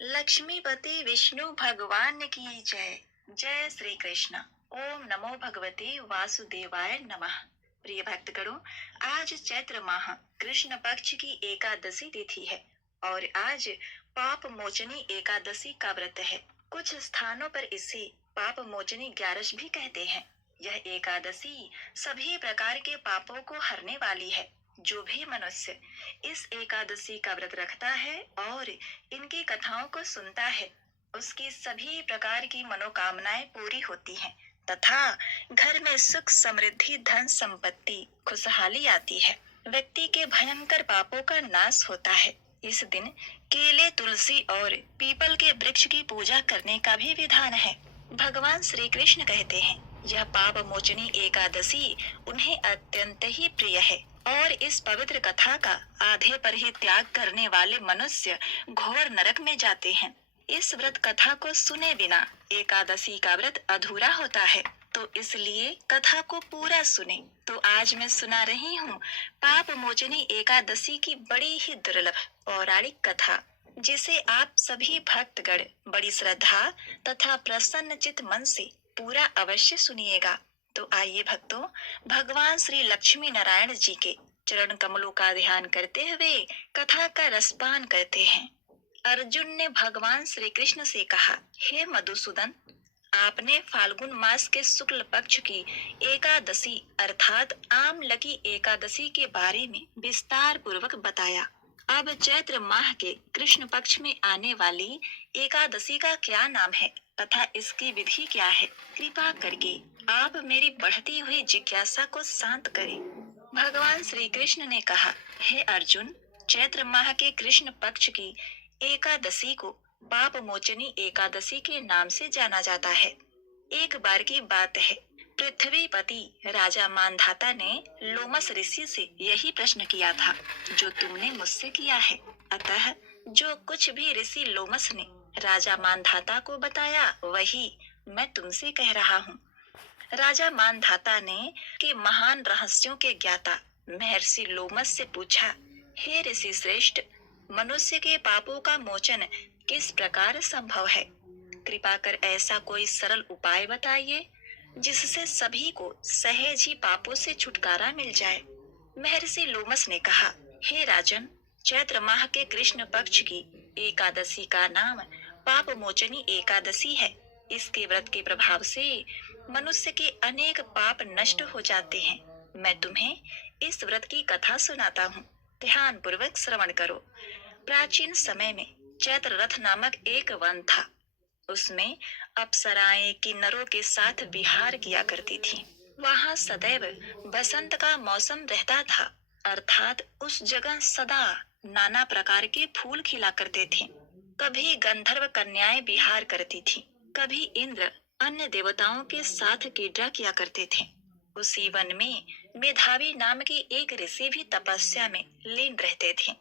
लक्ष्मीपति विष्णु भगवान की जय। जय श्री कृष्ण। ओम नमो भगवते वासुदेवाय नमः। प्रिय भक्तगणों, आज चैत्र माह कृष्ण पक्ष की एकादशी तिथि है और आज पाप मोचनी एकादशी का व्रत है। कुछ स्थानों पर इसे पाप मोचनी ग्यारस भी कहते हैं। यह एकादशी सभी प्रकार के पापों को हरने वाली है। जो भी मनुष्य इस एकादशी का व्रत रखता है और इनकी कथाओं को सुनता है, उसकी सभी प्रकार की मनोकामनाएं पूरी होती हैं तथा घर में सुख समृद्धि धन संपत्ति खुशहाली आती है। व्यक्ति के भयंकर पापों का नाश होता है। इस दिन केले तुलसी और पीपल के वृक्ष की पूजा करने का भी विधान है। भगवान श्री कृष्ण कहते हैं, यह पाप मोचनी एकादशी उन्हें अत्यंत ही प्रिय है और इस पवित्र कथा का आधे पर ही त्याग करने वाले मनुष्य घोर नरक में जाते हैं। इस व्रत कथा को सुने बिना एकादशी का व्रत अधूरा होता है, तो इसलिए कथा को पूरा सुने। तो आज मैं सुना रही हूँ पाप मोचनी एकादशी की बड़ी ही दुर्लभ पौराणिक कथा, जिसे आप सभी भक्तगण बड़ी श्रद्धा तथा प्रसन्न चित मन से पूरा अवश्य सुनिएगा। तो आइए भक्तों, भगवान श्री लक्ष्मी नारायण जी के चरण कमलों का ध्यान करते हुए कथा का रसपान करते हैं। अर्जुन ने भगवान श्री कृष्ण से कहा, हे मधुसूदन, आपने फाल्गुन मास के शुक्ल पक्ष की एकादशी अर्थात आमलकी एकादशी के बारे में विस्तार पूर्वक बताया। अब चैत्र माह के कृष्ण पक्ष में आने वाली एकादशी का क्या नाम है तथा इसकी विधि क्या है, कृपा करके आप मेरी बढ़ती हुई जिज्ञासा को शांत करें। भगवान श्री कृष्ण ने कहा, हे अर्जुन, चैत्र माह के कृष्ण पक्ष की एकादशी को पाप मोचनी एकादशी के नाम से जाना जाता है। एक बार की बात है, पृथ्वीपति राजा मानधाता ने लोमस ऋषि से यही प्रश्न किया था जो तुमने मुझसे किया है। अतः जो कुछ भी ऋषि लोमस ने राजा मानधाता को बताया, वही मैं तुमसे कह रहा हूँ। राजा मानधाता ने कि महान रहस्यों के ज्ञाता महर्षि लोमस से पूछा, हे ऋषि श्रेष्ठ, मनुष्य के पापों का मोचन किस प्रकार संभव है? कृपा कर ऐसा कोई सरल उपाय बताइए जिससे सभी को सहज ही पापों से छुटकारा मिल जाए। महर्षि लोमस ने कहा, हे राजन, चैत्र माह के कृष्ण पक्ष की एकादशी का नाम पाप मोचनी एकादशी है। इसके व्रत के प्रभाव से मनुष्य के अनेक पाप नष्ट हो जाते हैं। मैं तुम्हें इस व्रत की कथा सुनाता हूँ, ध्यान पूर्वक श्रवण करो। प्राचीन समय में चैत्र रथ नामक एक वन था। उसमें अप्सराएं किन्नरों के साथ विहार किया करती थीं। वहाँ सदैव बसंत का मौसम रहता था, अर्थात उस जगह सदा नाना प्रकार के फूल खिला करते थे। कभी गंधर्व कन्याएं विहार करती थीं, कभी इंद्र अन्य देवताओं के साथ क्रीड़ा किया करते थे। उसी वन में मेधावी नाम के एक ऋषि भी तपस्या में लीन रहते थे।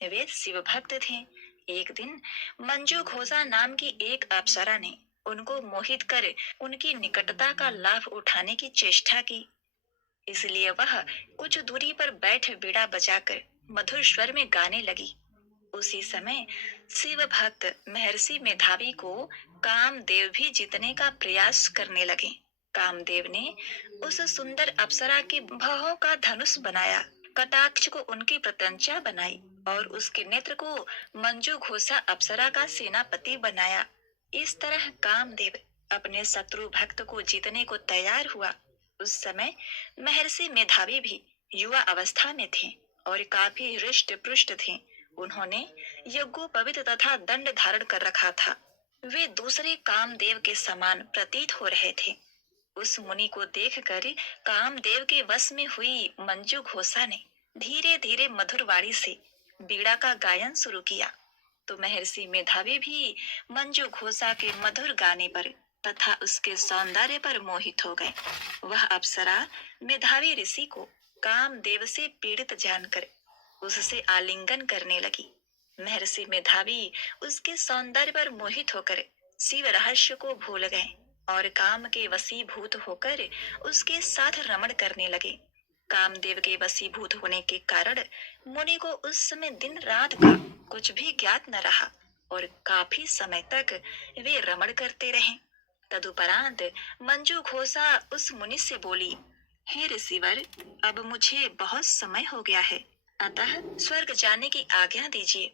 वे शिव भक्त थे। एक दिन मंजू घोषा नाम की एक अप्सरा ने उनको मोहित कर उनकी निकटता का लाभ उठाने की चेष्टा की। इसलिए वह कुछ दूरी पर बैठ बीड़ा बजाकर मधुर स्वर में गाने लगी। उसी समय शिव भक्त महर्षि मेधावी को कामदेव भी जीतने का प्रयास करने लगे। कामदेव ने उस सुंदर अप्सरा के भौहों का धनुष बनाया, कटाक्ष को उनकी प्रत्यंचा बनाई और उसके नेत्र को मंजू घोषा अप्सरा का सेनापति बनाया। इस तरह कामदेव अपने शत्रु भक्त को जीतने को तैयार हुआ। उस समय महर्षि मेधावी भी युवा अवस्था में थे और काफी हृष्ट पुष्ट थे। उन्होंने यज्ञोपवीत तथा दंड धारण कर रखा था। वे दूसरे कामदेव के समान प्रतीत हो रहे थे। उस मुनि को देखकर कामदेव के वश में हुई मंजू घोषा ने धीरे धीरे मधुर वाणी से बीड़ा का गायन शुरू किया। तो महर्षि मेधावी भी मंजू घोषा के मधुर गाने पर तथा उसके सौंदर्य पर मोहित हो गए। वह अप्सरा मेधावी ऋषि को कामदेव से पीड़ित जानकर उससे आलिंगन करने लगी। महर्षि मेधावी उसके सौंदर्य पर मोहित होकर शिव रहस्य को भूल गए और काम के वशीभूत होकर उसके साथ रमण करने लगे। कामदेव के वशीभूत होने के कारण मुनि को उस समय दिन रात का कुछ भी ज्ञात न रहा। और काफी समय तक वे रमण करते रहे। तदुपरांत मंजू घोषा उस मुनि से बोली, हे ऋषिवर, अब मुझे बहुत समय हो गया है, अतः स्वर्ग जाने की आज्ञा दीजिए।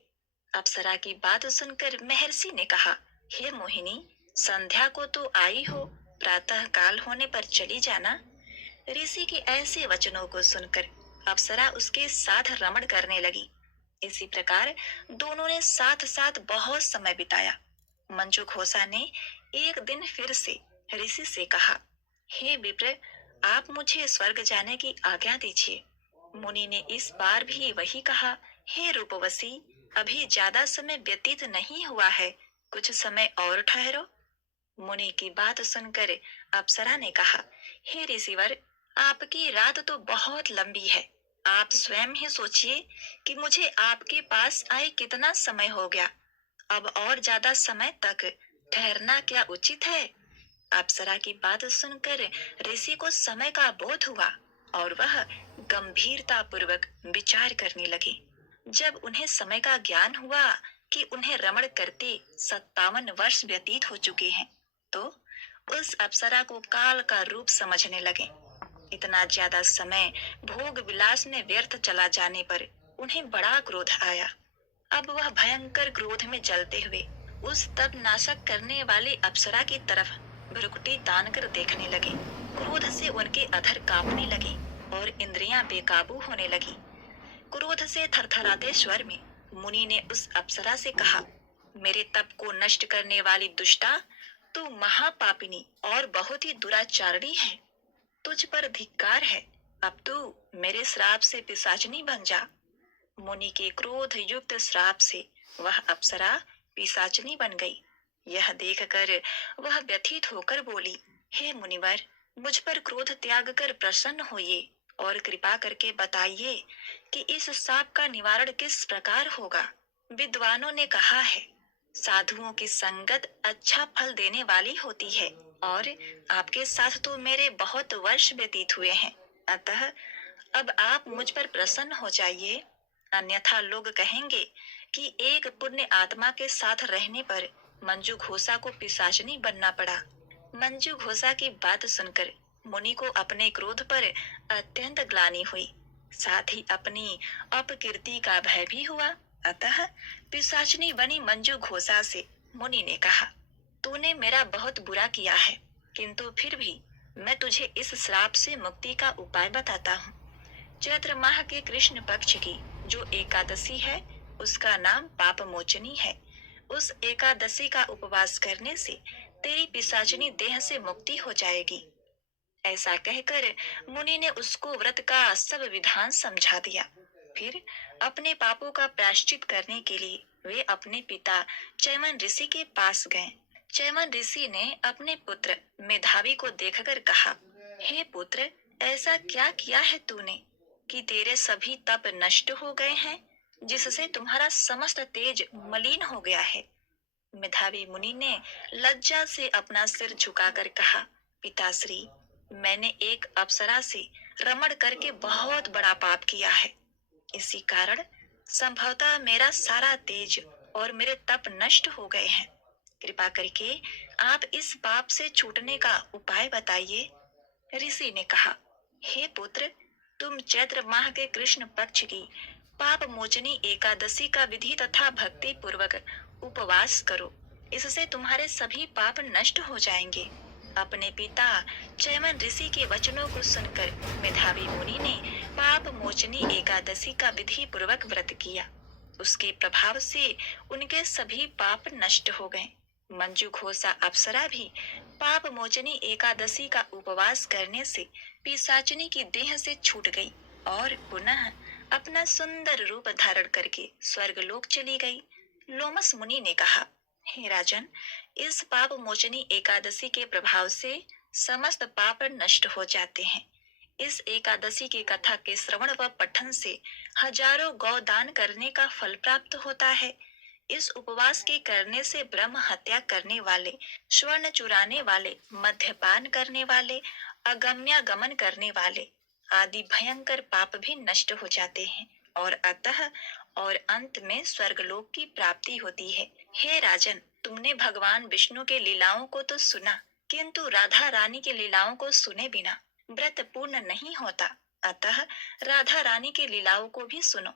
अप्सरा की बात सुनकर महर्षि ने कहा, हे मोहिनी, संध्या को तो आई हो, प्रातः काल होने पर चली जाना। ऋषि के ऐसे वचनों को सुनकर अप्सरा उसके साथ रमण करने लगी। इसी प्रकार दोनों ने साथ साथ बहुत समय बिताया। मंजू घोषा ने एक दिन फिर से ऋषि से कहा, हे विप्र, आप मुझे स्वर्ग जाने की आज्ञा दीजिए। मुनि ने इस बार भी वही कहा, हे रूपवशी, अभी ज्यादा समय व्यतीत नहीं हुआ है, कुछ समय और ठहरो। मुनि की बात सुनकर अप्सरा ने कहा, हे ऋषिवर, आपकी रात तो बहुत लंबी है। आप स्वयं ही सोचिए कि मुझे आपके पास आए कितना समय हो गया। अब और ज्यादा समय तक ठहरना क्या उचित है? अप्सरा की बात सुनकर ऋषि को समय का बोध हुआ और वह गंभीरता पूर्वक विचार करने लगे। जब उन्हें समय का ज्ञान हुआ कि उन्हें रमण करते 57 वर्ष व्यतीत हो चुके हैं, तो उस अप्सरा को काल का रूप समझने लगे। इतना ज्यादा समय भोग विलास में व्यर्थ चला जाने पर उन्हें बड़ा क्रोध आया। अब वह भयंकर क्रोध में जलते हुए उस तप नाशक करने वाली अप्सरा की तरफ भ्रुकुटी तान कर देखने लगे। क्रोध से उनके अधर कांपने लगे और इंद्रियां बेकाबू होने लगी। क्रोध से थरथराते स्वर में मुनि ने उस अप्सरा से कहा, मेरे तप को नष्ट करने वाली दुष्टा, तू महापापिनी और बहुत ही दुराचारणी है। तुझ पर धिक्कार है। अब तू मेरे श्राप से पिशाचनी बन जा। मुनि के क्रोध युक्त श्राप से वह अप्सरा पिशाचनी बन गई। यह देखकर वह व्यथित होकर बोली, हे मुनिवर, मुझ पर क्रोध त्याग कर प्रसन्न होइए और कृपा करके बताइए कि इस शाप का निवारण किस प्रकार होगा। विद्वानों ने कहा है, साधुओं की संगत अच्छा फल देने वाली होती है और आपके साथ तो मेरे बहुत वर्ष व्यतीत हुए हैं, अतः अब आप मुझ पर प्रसन्न हो जाइए। अन्यथा लोग कहेंगे कि एक पुण्य आत्मा के साथ रहने पर मंजू घोषा को पिशाचनी बनना पड़ा। मंजू घोषा की बात सुनकर मुनि को अपने क्रोध पर अत्यंत ग्लानि हुई, साथ ही अपनी अपकीर्ति का भय भी हुआ। अतः पिशाचनी बनी मंजू घोषा से मुनि ने कहा, तूने मेरा बहुत बुरा किया है, किंतु फिर भी मैं तुझे इस श्राप से मुक्ति का उपाय बताता हूँ। चैत्र माह के कृष्ण पक्ष की जो एकादशी है, उसका नाम पाप मोचनी है। उस एकादशी का उपवास करने से तेरी पिशाचनी देह से मुक्ति हो जाएगी। ऐसा कहकर मुनि ने उसको व्रत का सब विधान समझा दिया। फिर अपने पापों का प्रायश्चित करने के लिए वे अपने पिता चैमन ऋषि के पास गए। चैमन ऋषि ने अपने पुत्र मेधावी को देखकर कहा, हे पुत्र, ऐसा क्या किया है तूने कि तेरे सभी तप नष्ट हो गए हैं, जिससे तुम्हारा समस्त तेज मलिन हो गया है। मेधावी मुनि ने लज्जा से अपना सिर झुकाकर कहा, पिताश्री, मैंने एक अप्सरा से रमण करके बहुत बड़ा पाप किया है। इसी कारण संभवतः मेरा सारा तेज और मेरे तप नष्ट हो गए हैं। कृपा करके आप इस पाप से छूटने का उपाय बताइए। ऋषि ने कहा, हे पुत्र, तुम चैत्र माह के कृष्ण पक्ष की पाप मोचनी एकादशी का विधि तथा भक्ति पूर्वक उपवास करो। इससे तुम्हारे सभी पाप नष्ट हो जाएंगे। अपने पिता चैमन ऋषि के वचनों को सुनकर मेधावी मुनि ने पाप मोचनी एकादशी का विधि पूर्वक व्रत किया। उसके प्रभाव से उनके सभी पाप नष्ट हो गए। मंजू घोषा अप्सरा भी पाप मोचनी एकादशी का उपवास करने से पिशाचिनी की देह से छूट गई और पुनः अपना सुंदर रूप धारण करके स्वर्गलोक चली गई। लोमस मुनि ने कहा, हे राजन, इस पाप मोचनी एकादशी के प्रभाव से समस्त पाप नष्ट हो जाते हैं। इस एकादशी की कथा के श्रवण व पठन से हजारों गौदान करने का फल प्राप्त होता है। इस उपवास के करने से ब्रह्म हत्या करने वाले, स्वर्ण चुराने वाले, मद्यपान करने वाले, अगम्यागमन करने वाले आदि भयंकर पाप भी नष्ट हो जाते हैं और अतः और अंत में स्वर्गलोक की प्राप्ति होती है। हे राजन, तुमने भगवान विष्णु के लीलाओं को तो सुना, किंतु राधा रानी की लीलाओं को सुने बिना व्रत पूर्ण नहीं होता। अतः राधा रानी की लीलाओं को भी सुनो।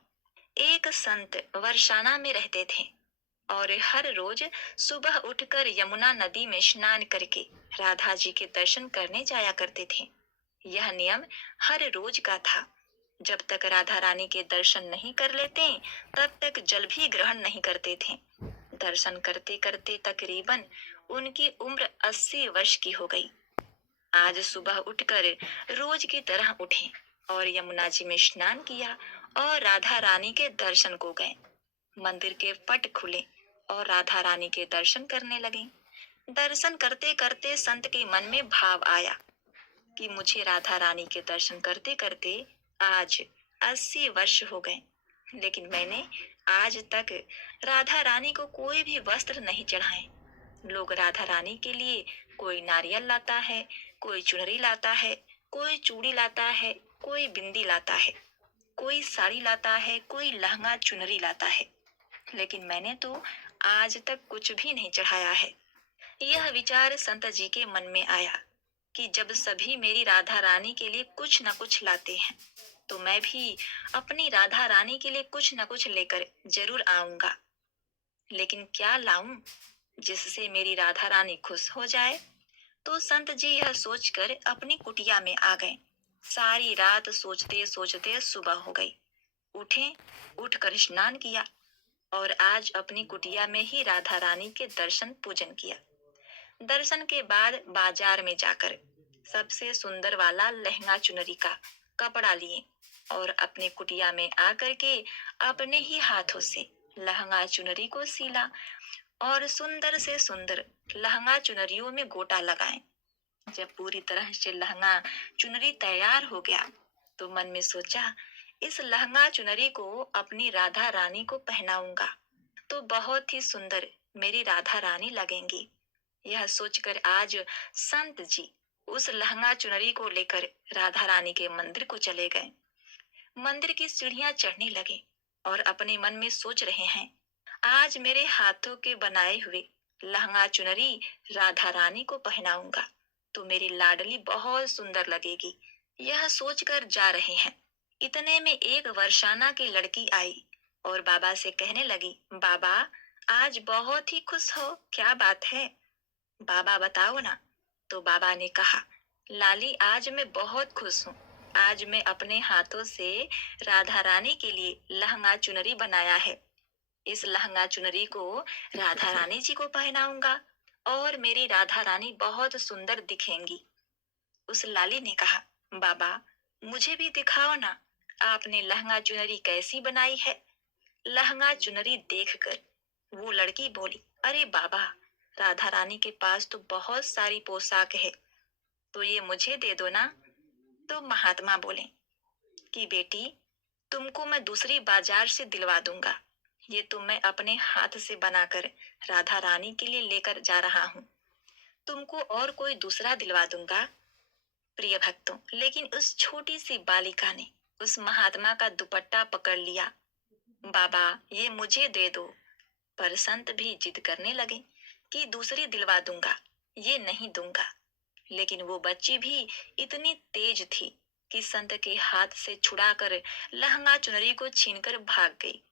एक संत वर्षाना में रहते थे और हर रोज सुबह उठकर यमुना नदी में स्नान करके राधा जी के दर्शन करने जाया करते थे। यह नियम हर रोज का था। जब तक राधा रानी के दर्शन नहीं कर लेते, तब तक जल भी ग्रहण नहीं करते थे। दर्शन करते करते तकरीबन उनकी उम्र 80 वर्ष की हो गई। आज सुबह उठकर रोज की तरह उठे और यमुना जी में स्नान किया और राधा रानी के दर्शन को गए। मंदिर के पट खुले और राधा रानी के दर्शन करने लगे। दर्शन करते करते संत के मन में भाव आया कि मुझे राधा रानी के दर्शन करते करते आज 80 वर्ष हो गए, लेकिन मैंने आज तक राधा रानी को कोई भी वस्त्र नहीं चढ़ाए। लोग राधा रानी के लिए कोई नारियल लाता है, कोई चुनरी लाता है, कोई चूड़ी लाता है, कोई बिंदी लाता है, कोई साड़ी लाता है, कोई लहंगा चुनरी लाता है, लेकिन मैंने तो आज तक कुछ भी नहीं चढ़ाया है। यह विचार संत जी के मन में आया कि जब सभी मेरी राधा रानी के लिए कुछ न कुछ लाते हैं, तो मैं भी अपनी राधा रानी के लिए कुछ न कुछ लेकर जरूर आऊंगा। लेकिन क्या लाऊं जिससे मेरी राधा रानी खुश हो जाए? तो संत जी यह सोचकर अपनी कुटिया में आ गए। सारी रात सोचते सोचते सुबह हो गई। उठे, उठकर स्नान किया और आज अपनी कुटिया में ही राधा रानी के दर्शन पूजन किया। दर्शन के बाद बाजार में जाकर सबसे सुंदर वाला लहंगा चुनरी का कपड़ा लिए और अपने कुटिया में आकर के अपने ही हाथों से लहंगा चुनरी को सीला और सुंदर से सुंदर लहंगा चुनरियों में गोटा लगाए। जब पूरी तरह से लहंगा चुनरी तैयार हो गया, तो मन में सोचा, इस लहंगा चुनरी को अपनी राधा रानी को पहनाऊंगा तो बहुत ही सुंदर मेरी राधा रानी लगेंगी। यह सोचकर आज संत जी उस लहंगा चुनरी को लेकर राधा रानी के मंदिर को चले गए। मंदिर की सीढ़ियां चढ़ने लगे और अपने मन में सोच रहे हैं, आज मेरे हाथों के बनाए हुए लहंगा चुनरी राधा रानी को पहनाऊंगा तो मेरी लाडली बहुत सुंदर लगेगी। यह सोचकर जा रहे हैं। इतने में एक वर्षाना की लड़की आई और बाबा से कहने लगी, बाबा आज बहुत ही खुश हो, क्या बात है? बाबा बताओ ना। तो बाबा ने कहा, लाली आज मैं बहुत खुश हूँ। आज मैं अपने हाथों से राधा रानी के लिए लहंगा चुनरी बनाया है। इस लहंगा चुनरी को राधा रानी जी को पहनाऊंगा और मेरी राधा रानी बहुत सुंदर दिखेंगी। उस लाली ने कहा, बाबा मुझे भी दिखाओ ना, आपने लहंगा चुनरी कैसी बनाई है? लहंगा चुनरी देखकर वो लड़की बोली, अरे बाबा, राधा रानी के पास तो बहुत सारी पोशाक है, तो ये मुझे दे दो ना। तो महात्मा बोले कि बेटी, तुमको मैं दूसरी बाजार से दिलवा दूंगा। ये तो मैं अपने हाथ से बनाकर राधा रानी के लिए लेकर जा रहा हूँ। तुमको और कोई दूसरा दिलवा दूंगा। प्रिय भक्तों, लेकिन उस छोटी सी बालिका ने उस महात्मा का दुपट्टा पकड़ लिया। बाबा ये मुझे दे दो। पर संत भी जिद करने लगे कि दूसरी दिलवा दूंगा, ये नहीं दूंगा। लेकिन वो बच्ची भी इतनी तेज थी कि संत के हाथ से छुड़ाकर लहंगा चुनरी को छीनकर भाग गई।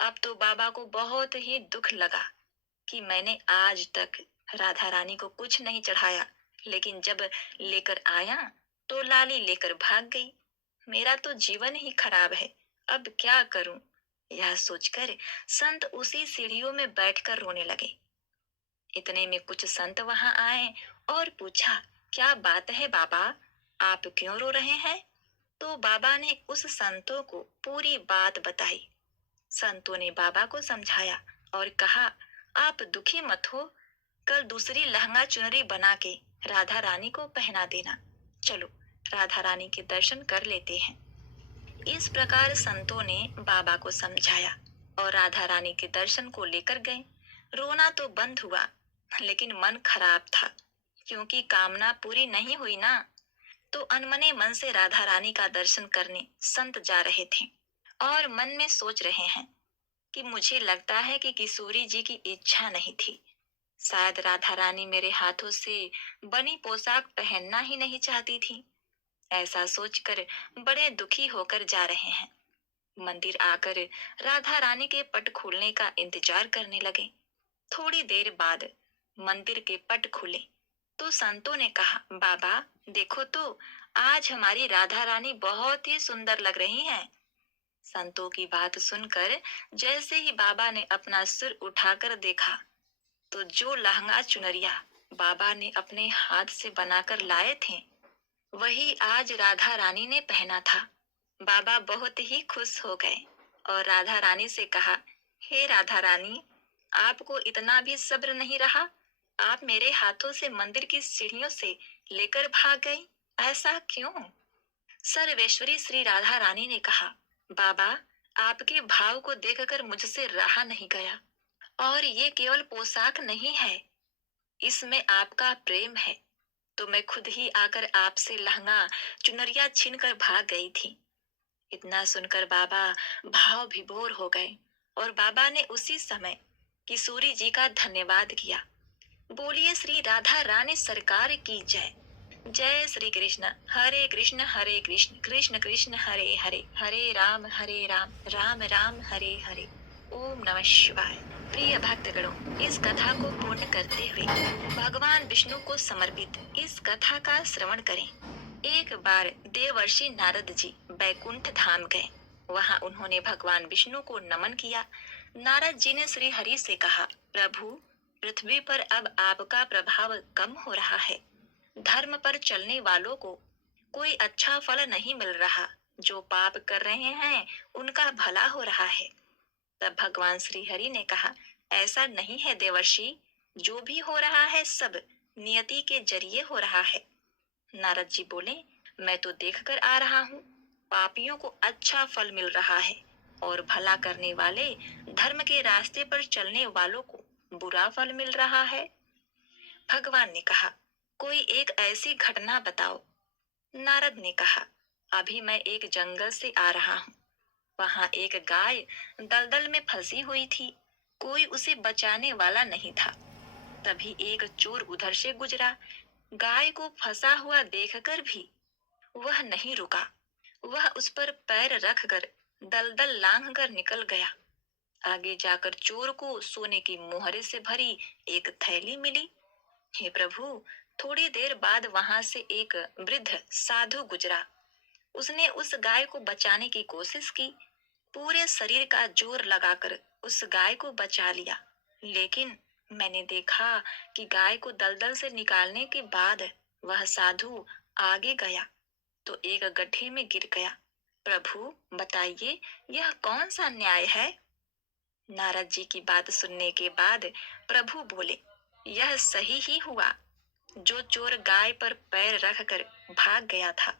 अब तो बाबा को बहुत ही दुख लगा कि मैंने आज तक राधा रानी को कुछ नहीं चढ़ाया, लेकिन जब लेकर आया तो लाली लेकर भाग गई। मेरा तो जीवन ही खराब है, अब क्या करूं? यह सोचकर संत उसी सीढ़ियों में बैठकर रोने लगे। इतने में कुछ संत वहां आए और पूछा, क्या बात है बाबा, आप क्यों रो रहे हैं? तो बाबा ने उस संतों को पूरी बात बताई। संतों ने बाबा को समझाया और कहा, आप दुखी मत हो, कल दूसरी लहंगा चुनरी बना के राधा रानी को पहना देना। चलो राधा रानी के दर्शन कर लेते हैं। इस प्रकार संतों ने बाबा को समझाया और राधा रानी के दर्शन को लेकर गए। रोना तो बंद हुआ, लेकिन मन खराब था, क्योंकि कामना पूरी नहीं हुई ना। तो अनमने मन से राधा रानी का दर्शन करने संत जा रहे थे और मन में सोच रहे हैं, कि मुझे लगता है कि किशोरी जी की इच्छा नहीं थी। शायद राधा रानी मेरे हाथों से बनी पोशाक पहनना ही नहीं चाहती थी। ऐसा सोचकर बड़े दुखी होकर जा रहे हैं। मंदिर आकर राधा रानी के पट खुलने का इंतजार करने लगे। थोड़ी देर बाद मंदिर के पट खुले तो संतों ने कहा, बाबा देखो तो, आज हमारी राधा रानी बहुत ही सुंदर लग रही हैं। संतों की बात सुनकर जैसे ही बाबा ने अपना सिर उठाकर देखा तो जो लहंगा चुनरिया बाबा ने अपने हाथ से बनाकर लाए थे वही आज राधा रानी ने पहना था। बाबा बहुत ही खुश हो गए और राधा रानी से कहा, हे राधा रानी, आपको इतना भी सब्र नहीं रहा? आप मेरे हाथों से मंदिर की सीढ़ियों से लेकर भाग गई, ऐसा क्यों? सर्वेश्वरी श्री राधा रानी ने कहा, बाबा आपके भाव को देखकर मुझसे रहा नहीं गया। और ये केवल पोशाक नहीं है, इसमें आपका प्रेम है। तो मैं खुद ही आकर आपसे लहंगा चुनरिया छीन कर भाग गई थी। इतना सुनकर बाबा भाव विभोर हो गए और बाबा ने उसी समय किशोरी जी का धन्यवाद किया। बोलिए श्री राधा रानी सरकार की जय। जय श्री कृष्ण। हरे कृष्ण कृष्ण कृष्ण हरे हरे, हरे राम राम राम हरे हरे। ओम नमः शिवाय। प्रिय भक्तगणों, इस कथा को पूर्ण करते हुए भगवान विष्णु को समर्पित इस कथा का श्रवण करें। एक बार देवर्षि नारद जी बैकुंठ धाम गए। वहां उन्होंने भगवान विष्णु को नमन किया। नारद जी ने श्री हरि से कहा, प्रभु, पृथ्वी पर अब आपका प्रभाव कम हो रहा है। धर्म पर चलने वालों को कोई अच्छा फल नहीं मिल रहा। जो पाप कर रहे हैं उनका भला हो रहा है। तब भगवान श्री हरि ने कहा, ऐसा नहीं है देवर्षि, जो भी हो रहा है सब नियति के जरिए हो रहा है। नारद जी बोले, मैं तो देखकर आ रहा हूँ, पापियों को अच्छा फल मिल रहा है और भला करने वाले धर्म के रास्ते पर चलने वालों को बुरा फल मिल रहा है। भगवान ने कहा, कोई एक ऐसी घटना बताओ। नारद ने कहा, अभी मैं एक जंगल से आ रहा हूँ। वहां एक गाय दलदल में फंसी हुई थी। कोई उसे बचाने वाला नहीं था। तभी एक चोर उधर से गुजरा। गाय को फंसा हुआ देखकर भी वह नहीं रुका। वह उस पर पैर रखकर दलदल लांघकर निकल गया। आगे जाकर चोर को सोने की मोहरे से भरी एक थैली मिली। हे प्रभु, थोड़ी देर बाद वहां से एक वृद्ध साधु गुजरा। उसने उस गाय को बचाने की कोशिश की। पूरे शरीर का जोर लगाकर उस गाय को बचा लिया। लेकिन मैंने देखा कि गाय को दलदल से निकालने के बाद वह साधु आगे गया तो एक गड्ढे में गिर गया। प्रभु बताइए, यह कौन सा न्याय है? नारद जी की बात सुनने के बाद प्रभु बोले, यह सही ही हुआ। जो चोर गाय पर पैर रखकर भाग गया था,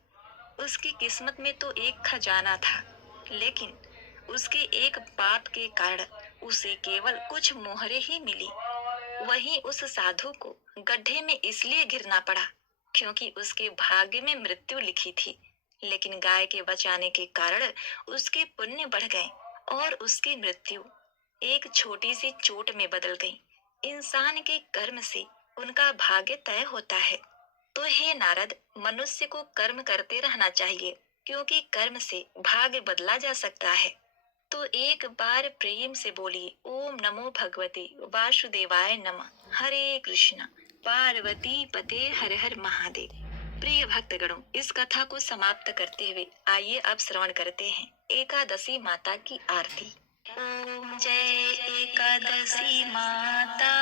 उसकी किस्मत में तो एक खजाना था, लेकिन उसके एक पाप के कारण उसे केवल कुछ मोहरे ही मिली। वहीं उस साधु को गड्ढे में इसलिए गिरना पड़ा क्योंकि उसके भाग्य में मृत्यु लिखी थी। लेकिन गाय के बचाने के कारण उसके पुण्य बढ़ गए और उसकी मृत्यु एक छोटी सी चोट में बदल गई। इंसान के कर्म से उनका भाग्य तय होता है। तो हे नारद, मनुष्य को कर्म करते रहना चाहिए क्योंकि कर्म से भाग्य बदला जा सकता है। तो एक बार प्रेम से बोलिए, ओम नमो भगवते वासुदेवाय नमः। हरे कृष्णा। पार्वती पते हर हर महादेव। प्रिय भक्तगणों, इस कथा को समाप्त करते हुए आइए अब श्रवण करते हैं एकादशी माता की आरती। ओम जय एकादशी माता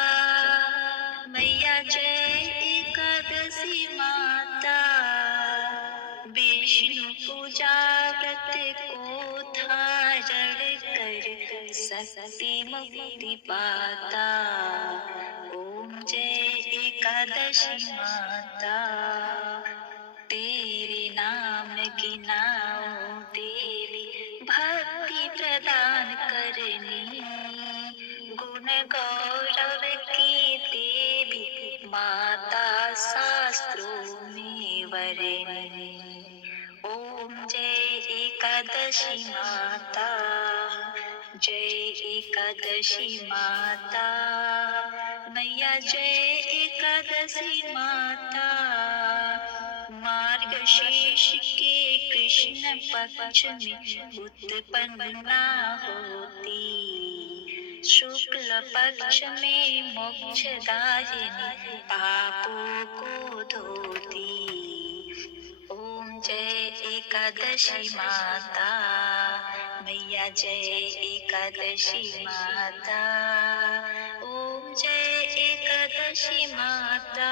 मैया, जय एकादशी माता। विष्णु पूजा व्रत को धारण कर शक्ति मुक्ति पाता। ओम जय एकादशी माता। तेरे नाम की नाम देवी, भक्ति प्रदान करनी। गुण गौरव की देवी माता, शास्त्रों में वर्णिनी। ओम जय एकादशी माता। जय एकादशी माता, मैया जय एकादशी माता। मार्गशीर्ष के कृष्ण पक्ष में उत्पन्ना होती, शुक्ल पक्ष में मोक्षदायिनी पापों को धोती। ओम जय एकादशी माता, मैया जय एकादशी माता। ओम जय एकादशी माता।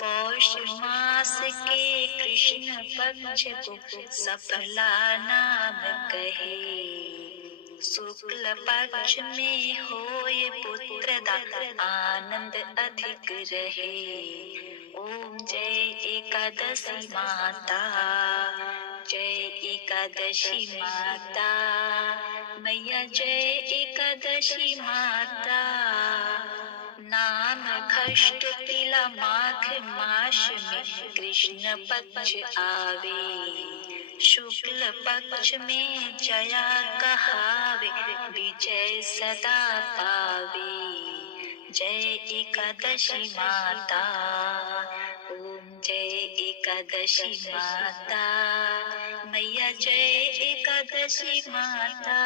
पौष मास के कृष्ण पक्ष को सफला नाम कहे, शुक्ल पक्ष में होए पुत्रदा आनंद अधिक रहे। ओम जय एकादशी माता, जय एकादशी माता, मैया जय एकादशी माता। नाम खष्ट पीला माघ मास में कृष्ण पक्ष आवे, शुक्ल पक्ष में जया कहावे, विजय सदा पावे। जय एकादशी माता, ओम जय एकादशी माता, मैया जय एकादशी माता।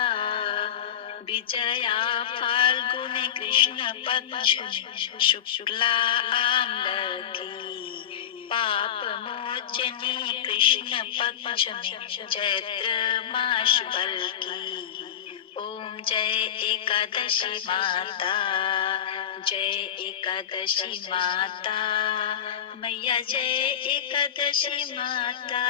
विजया फाल्गुन कृष्ण पक्ष में शुक्ला आम्ल की, पाप मोचनी कृष्ण पक्ष में चैत्र मास बल की। ओम जय एकादशी माता, जय एकादशी माता, मैया जय एकादशी माता।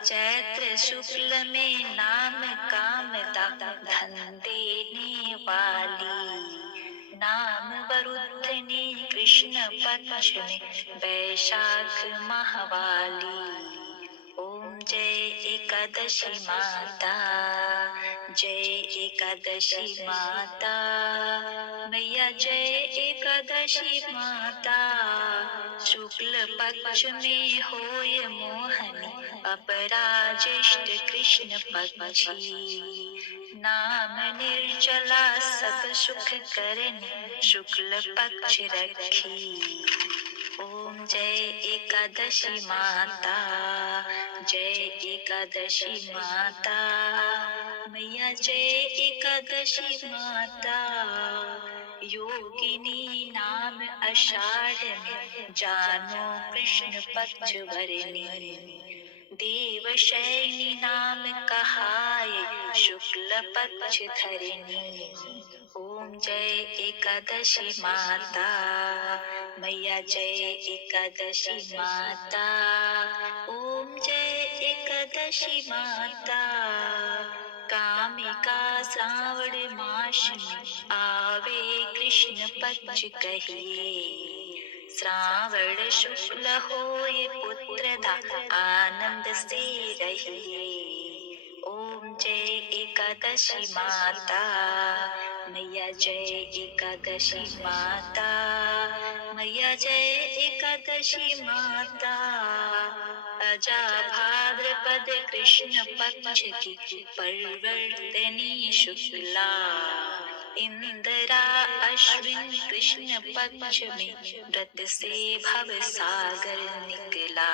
चैत्र शुक्ल में नाम कामदा धन देने वाली, नाम वरुधनी कृष्ण पक्ष में वैशाख माहवाली। ओम जय एकादशी माता, जय एकादशी माता, मैया जय एकादशी माता। शुक्ल पक्ष में होय मोहनी अपराजेष्ट कृष्ण पक्षी, नाम निर्जला सब सुख करने शुक्ल पक्ष रखी। ओम जय एकादशी माता, जय एकादशी माता, मैया जय एकादशी माता। योगिनी नाम आषाढ़ में जानो कृष्ण पक्ष भरनी, देवशैनी नाम कहाए शुक्ल पक्ष धरनी। ओम जय एकादशी माता, मैया जय एकादशी माता। ओम जय एकादशी माता। कामिका श्रावण मास में आवे कृष्ण पक्ष कहिए, श्रावण शुक्ल होए पुत्रदा आनंद से रहिए। ओम जय एकादशी माता, मैया जय एकादशी माता, मैया जय एकादशी माता। अजा भाद्रपद कृष्ण पक्ष की परिवर्तनी शुक्ला, इंदिरा अश्विन कृष्ण पक्ष में व्रत से भव सागर निकला।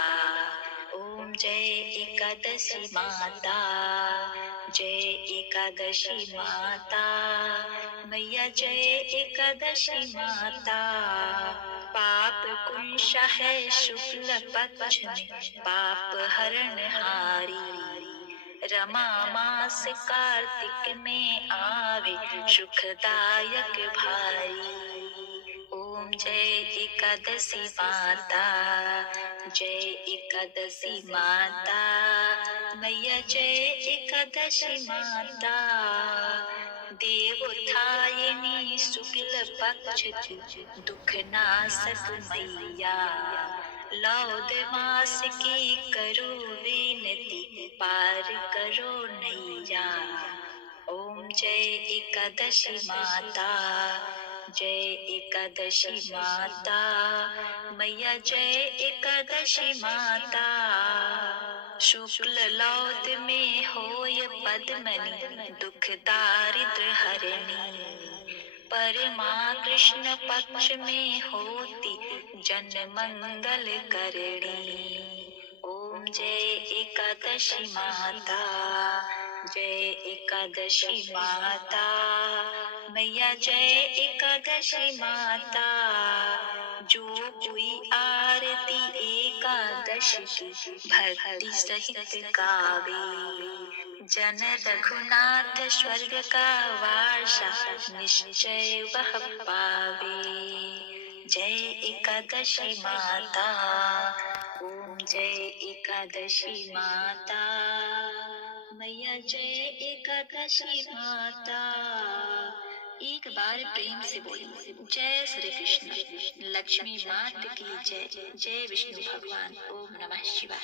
ओम जय एकादशी माता, जय एकादशी माता, मैया जय एकादशी माता। पाप कुंश है शुक्ल पक्ष में पाप हरण हारी, रमा मास कार्तिक में आवे सुखदायक भारी। ओम जय एकादशी माता, जय एकादशी माता, मैया जय एकादशी माता। देवोत्थायिनी शुक्ल पक्ष की दुख नाशक मैया, लौद मास की करो विनती पार करो नैया। ओम जय एकादशी माता, जय एकादशी माता, मैया जय एकादशी माता। शुक्ल लौत में होय पद्मनि, दुख दारिद्र हरणी। परमा कृष्ण पक्ष में होती, जन मंगल करणी। ओम जय एकादशी माता, जय एकादशी माता, मैया जय एकादशी माता। जो कोई आरती एकादशी की, भक्ति सहित गावे, जन रघुनाथ स्वर्ग का वासा, निश्चय वह पावे। जय एकादशी माता, ओम जय एकादशी माता, मैया जय एकादशी माता। एक बार प्रेम से बोली जय श्री कृष्ण। लक्ष्मी मात की जय, जय विष्णु भगवान। ओम नमः शिवाय।